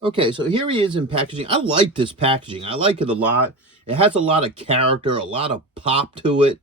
Okay, so here he is in packaging. I like this packaging. I like it a lot. It has a lot of character, a lot of pop to it.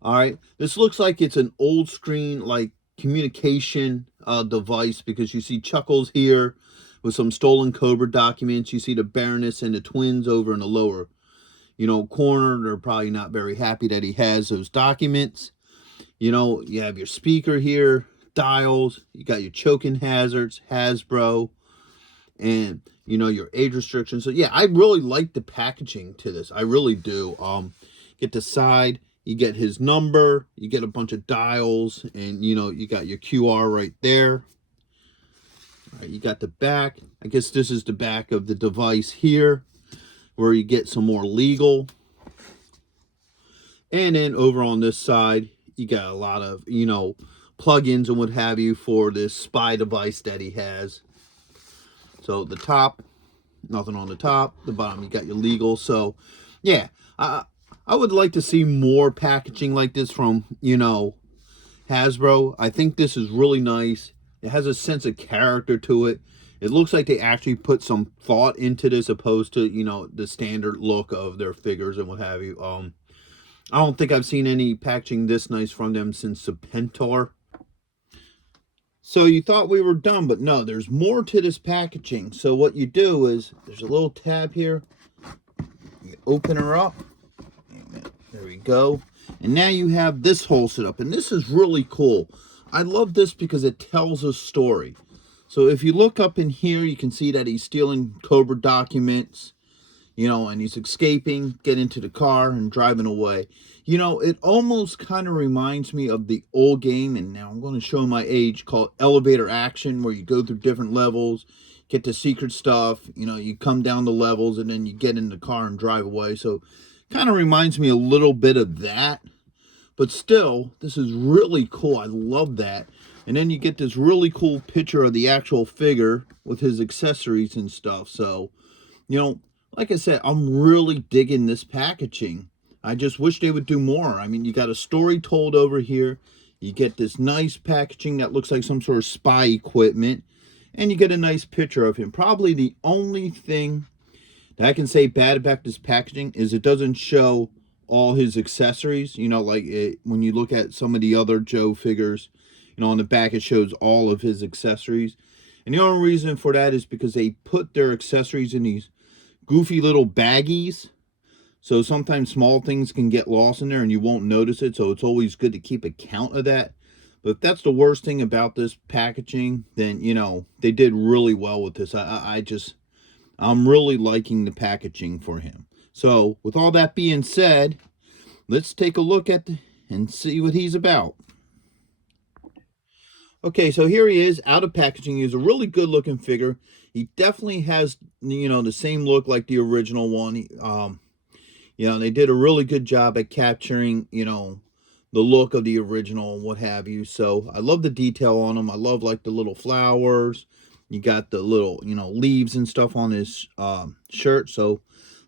All right. This looks like it's an old screen, like communication device, because you see Chuckles here with some stolen Cobra documents. You see the Baroness and the twins over in the lower, corner. They're probably not very happy that he has those documents. You have your speaker here, dials. You got your choking hazards, Hasbro, and your age restrictions. So yeah, I really like the packaging to this. I really do. Get the side, you get his number, you get a bunch of dials, and you got your QR right there. All right, you got the back. I guess this is the back of the device here, where you get some more legal. And then over on this side, you got a lot of plugins and what have you for this spy device that he has. So the top, nothing on the top. The bottom, you got your legal. So yeah, I would like to see more packaging like this from Hasbro. I think this is really nice. It has a sense of character to it. It looks like they actually put some thought into this, opposed to the standard look of their figures and what have you. I don't think I've seen any packaging this nice from them since Serpentor. So you thought we were done, but no, there's more to this packaging. So what you do is, there's a little tab here. You open her up. There we go. And now you have this whole setup. And this is really cool. I love this because it tells a story. So if you look up in here, you can see that he's stealing Cobra documents, and he's escaping, get into the car and driving away. It almost kind of reminds me of the old game, and now I'm going to show my age, called Elevator Action, where you go through different levels, get the secret stuff, you come down the levels, and then you get in the car and drive away. So kind of reminds me a little bit of that. But still, this is really cool. I love that. And then you get this really cool picture of the actual figure with his accessories and stuff. So, like I said, I'm really digging this packaging. I just wish they would do more. I mean, you got a story told over here. You get this nice packaging that looks like some sort of spy equipment. And you get a nice picture of him. Probably the only thing that I can say bad about this packaging is it doesn't show all his accessories. Like when you look at some of the other Joe figures, on the back it shows all of his accessories. And the only reason for that is because they put their accessories in these goofy little baggies. So sometimes small things can get lost in there and you won't notice it. So it's always good to keep a count of that. But if that's the worst thing about this packaging, then, they did really well with this. I'm really liking the packaging for him. So with all that being said, let's take a look at and see what he's about. Okay, so here he is out of packaging. He's a really good looking figure. He definitely has, the same look like the original one. They did a really good job at capturing, the look of the original and what have you. So I love the detail on him. I love like the little flowers. You got the little, leaves and stuff on his shirt. So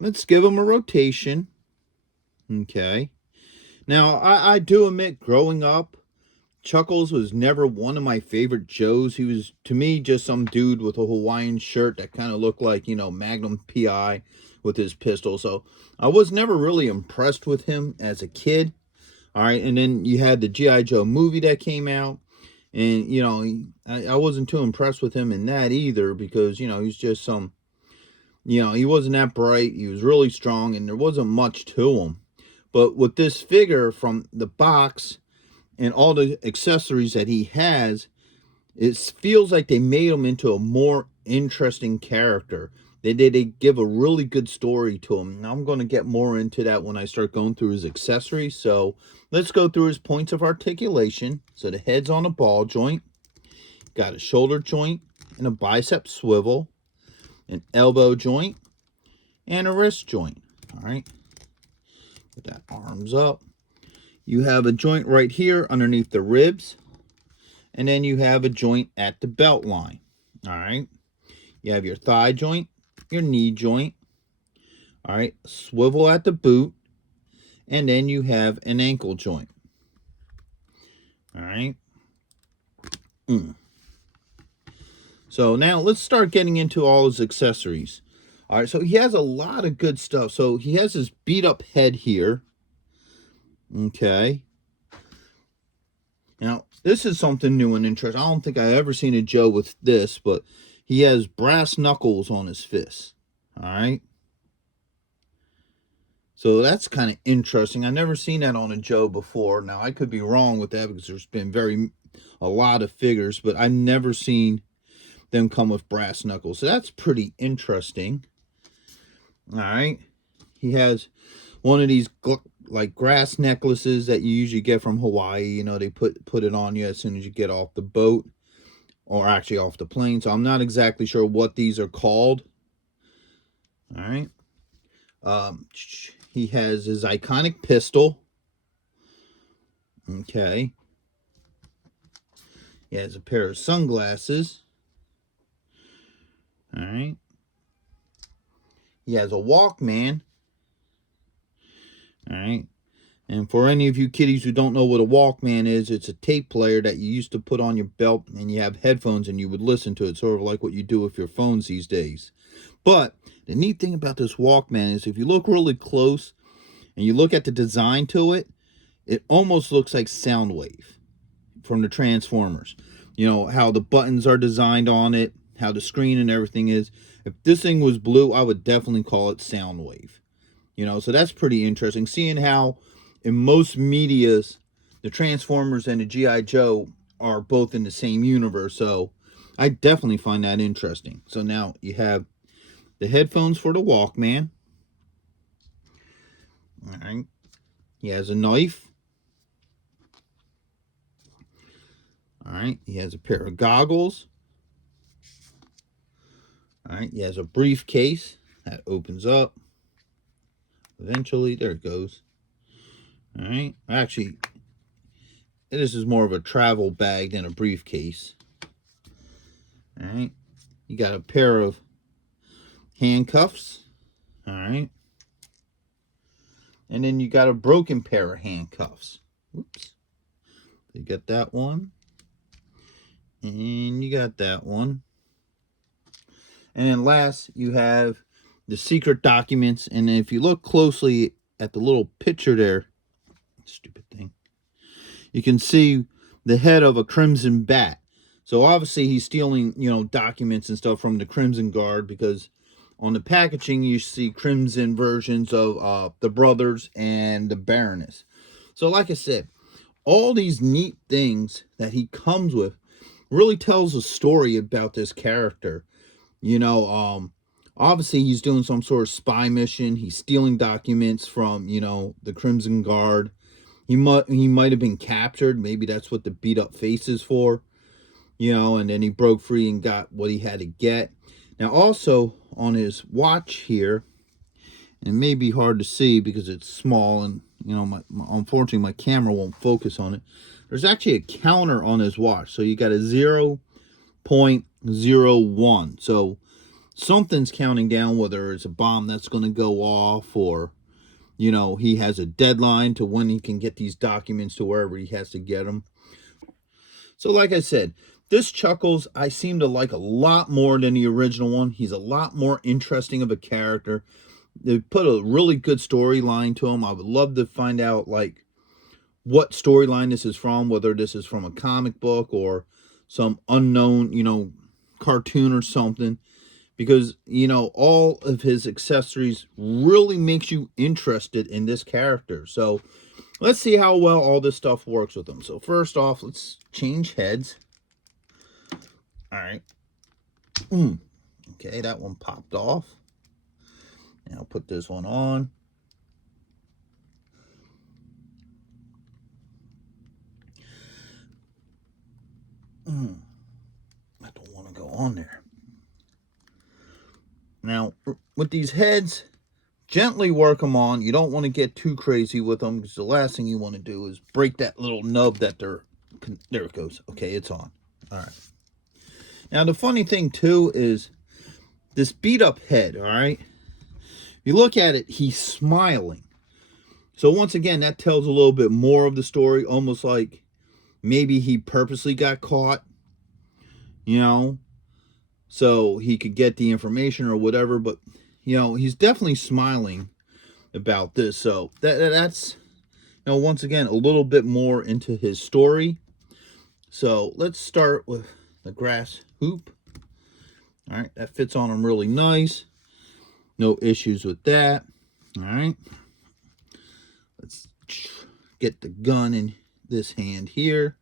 let's give him a rotation. Okay. Now, I do admit, growing up, Chuckles was never one of my favorite Joes. He was, to me, just some dude with a Hawaiian shirt that kind of looked like, Magnum PI with his pistol. So I was never really impressed with him as a kid. All right. And then you had the G.I. Joe movie that came out. And, I wasn't too impressed with him in that either, because, he's just some, he wasn't that bright. He was really strong and there wasn't much to him. But with this figure from the box and all the accessories that he has, it feels like they made him into a more interesting character. They give a really good story to him. Now I'm going to get more into that when I start going through his accessories. So let's go through his points of articulation. So the head's on a ball joint, got a shoulder joint and a bicep swivel, an elbow joint, and a wrist joint. All right, put that arms up. You have a joint right here underneath the ribs, and then you have a joint at the belt line. All right, you have your thigh joint, your knee joint. All right, swivel at the boot, and then you have an ankle joint. All right. So now let's start getting into all his accessories. All right, so he has a lot of good stuff. So he has his beat up head here. Okay. Now, this is something new and interesting. I don't think I ever seen a Joe with this, but he has brass knuckles on his fists. All right. So that's kind of interesting. I never seen that on a Joe before. Now, I could be wrong with that because there's been a lot of figures, but I've never seen them come with brass knuckles. So that's pretty interesting. All right. He has one of these like grass necklaces that you usually get from Hawaii. You know, they put it on you as soon as you get off the boat, or actually off the plane. So I'm not exactly sure what these are called. All right. He has his iconic pistol. Okay. He has a pair of sunglasses. All right. He has a Walkman. All right. And for any of you kiddies who don't know what a Walkman is, it's a tape player that you used to put on your belt, and you have headphones and you would listen to it, sort of like what you do with your phones these days. But the neat thing about this Walkman is if you look really close and you look at the design to it, it almost looks like Soundwave from the Transformers. You know, how the buttons are designed on it, how the screen and everything is. If this thing was blue, I would definitely call it Soundwave. You know, so that's pretty interesting. Seeing how in most medias, the Transformers and the G.I. Joe are both in the same universe. So I definitely find that interesting. So now you have the headphones for the Walkman. All right. He has a knife. All right. He has a pair of goggles. All right. He has a briefcase that opens up. Eventually, there it goes. All right. Actually, this is more of a travel bag than a briefcase. All right. You got a pair of handcuffs. All right. And then you got a broken pair of handcuffs. Oops. You got that one. And you got that one. And then last, you have the secret documents. And if you look closely at the little picture there, stupid thing, you can see the head of a Crimson Bat. So obviously he's stealing, you know, documents and stuff from the Crimson Guard, because on the packaging you see Crimson versions of the brothers and the Baroness. So like I said, all these neat things that he comes with really tells a story about this character. You know, obviously he's doing some sort of spy mission. He's stealing documents from, you know, the Crimson Guard. He might have been captured. Maybe that's what the beat up face is for. You know, and then he broke free and got what he had to get. Now also on his watch here, and it may be hard to see because it's small and, you know, unfortunately my camera won't focus on it. There's actually a counter on his watch. So you got a 0.01. So something's counting down, whether it's a bomb that's going to go off, or, you know, he has a deadline to when he can get these documents to wherever he has to get them. So like I said, this Chuckles I seem to like a lot more than the original one. He's a lot more interesting of a character. They put a really good storyline to him. I would love to find out, like, what storyline this is from, whether this is from a comic book or some unknown, you know, cartoon or something. Because, you know, all of his accessories really makes you interested in this character. So let's see how well all this stuff works with him. So first off, let's change heads. All right. Okay, that one popped off. And I'll put this one on. I don't want to go on there. Now, with these heads, gently work them on. You don't want to get too crazy with them, because the last thing you want to do is break that little nub that they're... There it goes. Okay, it's on. All right. Now, the funny thing, too, is this beat-up head, all right? You look at it, he's smiling. So, once again, that tells a little bit more of the story, almost like maybe he purposely got caught, you know? so he could get the information or whatever. But you know, he's definitely smiling about this. So that's, you know, once again, a little bit more into his story. So let's start with the grass hoop. All right, that fits on him really nice. No issues with that. All right, let's get the gun in this hand here.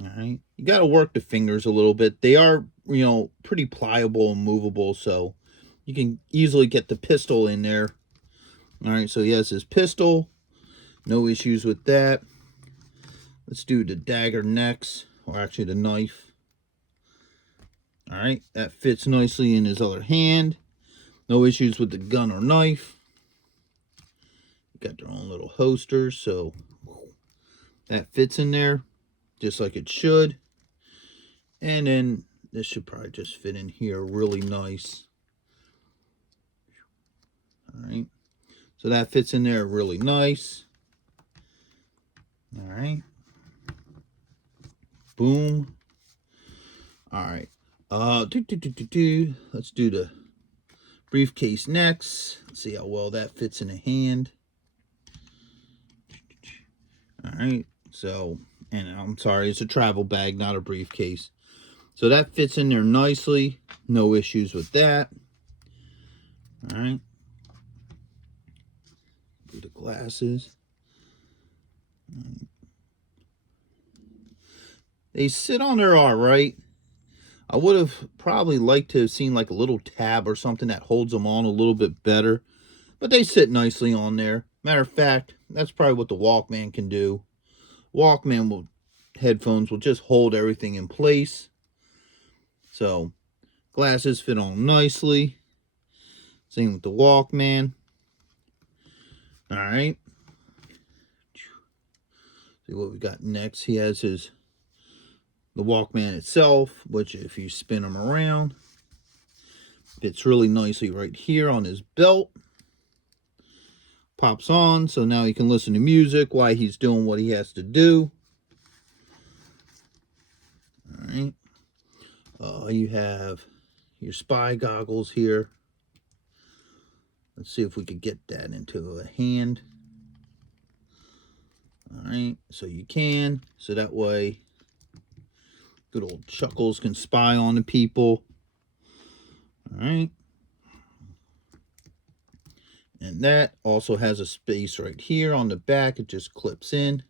All right, you got to work the fingers a little bit. They are, you know, pretty pliable and movable, so you can easily get the pistol in there. All right, so he has his pistol. No issues with that. Let's do the dagger next, or actually the knife. All right, that fits nicely in his other hand. No issues with the gun or knife. Got their own little holsters, so that fits in there just like it should. And then this should probably just fit in here really nice. All right, so that fits in there really nice. All right, boom. All right, let's do the briefcase next. Let's see how well that fits in a hand. All right, so, and I'm sorry, it's a travel bag, not a briefcase. So that fits in there nicely. No issues with that. All right. Do the glasses. They sit on there all right. I would have probably liked to have seen like a little tab or something that holds them on a little bit better. But they sit nicely on there. Matter of fact, that's probably what the Walkman can do. Headphones will just hold everything in place. So, glasses fit on nicely. Same with the Walkman. All right. See what we got next. He has the Walkman itself, which if you spin him around, fits really nicely right here on his belt. Pops on, so now he can listen to music while he's doing what he has to do. All right. You have your spy goggles here. Let's see if we could get that into a hand. All right, so you can. So that way, good old Chuckles can spy on the people. All right. And that also has a space right here on the back. It just clips in.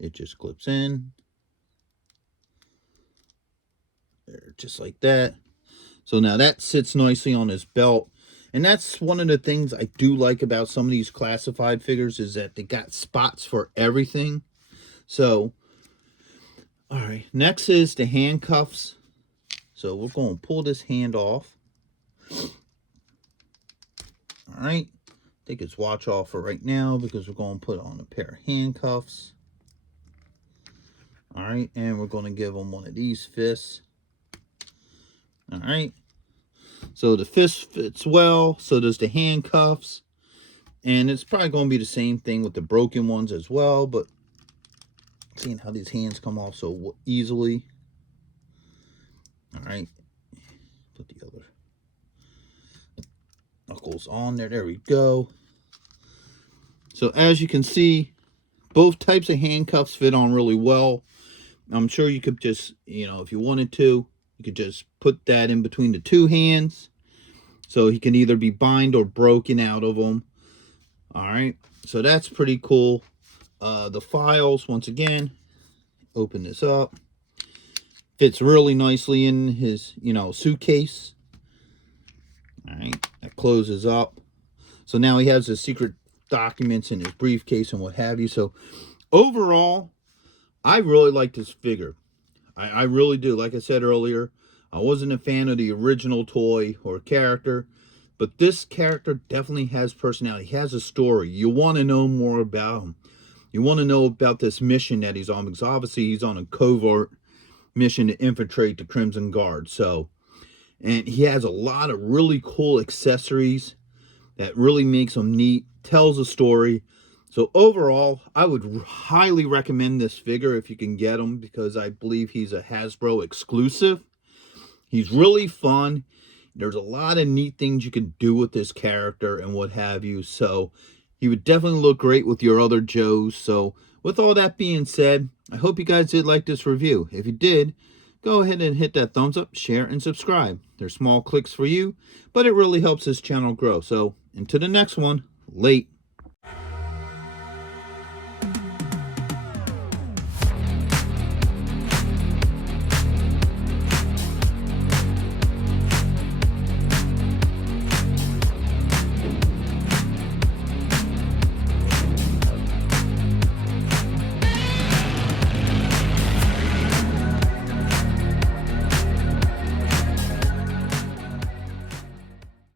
It just clips in. There, just like that. So now that sits nicely on his belt. And that's one of the things I do like about some of these classified figures is that they got spots for everything. So, all right, next is the handcuffs. So we're going to pull this hand off. All right, take his watch off for right now because we're going to put on a pair of handcuffs. All right, and we're going to give him one of these fists. All right, so the fist fits well, so does the handcuffs. And it's probably going to be the same thing with the broken ones as well, but seeing how these hands come off so easily. All right, put the other knuckles on there. There we go. So as you can see, both types of handcuffs fit on really well. I'm sure you could just, you know, if you wanted to, you could just put that in between the two hands. So he can either be bind or broken out of them. All right, so that's pretty cool. The files, once again, open this up. Fits really nicely in his, you know, suitcase. All right, that closes up. So now he has the secret documents in his briefcase and what have you. So overall, I really like this figure. I really do. Like I said earlier, I wasn't a fan of the original toy or character, but this character definitely has personality. He has a story. You want to know more about him. You want to know about this mission that he's on, because obviously he's on a covert mission to infiltrate the Crimson Guard. So, and he has a lot of really cool accessories that really makes him neat, tells a story. So overall, I would highly recommend this figure if you can get him, because I believe he's a Hasbro exclusive. He's really fun. There's a lot of neat things you can do with this character and what have you. So he would definitely look great with your other Joes. So with all that being said, I hope you guys did like this review. If you did, go ahead and hit that thumbs up, share, and subscribe. They're small clicks for you, but it really helps this channel grow. So until the next one, late.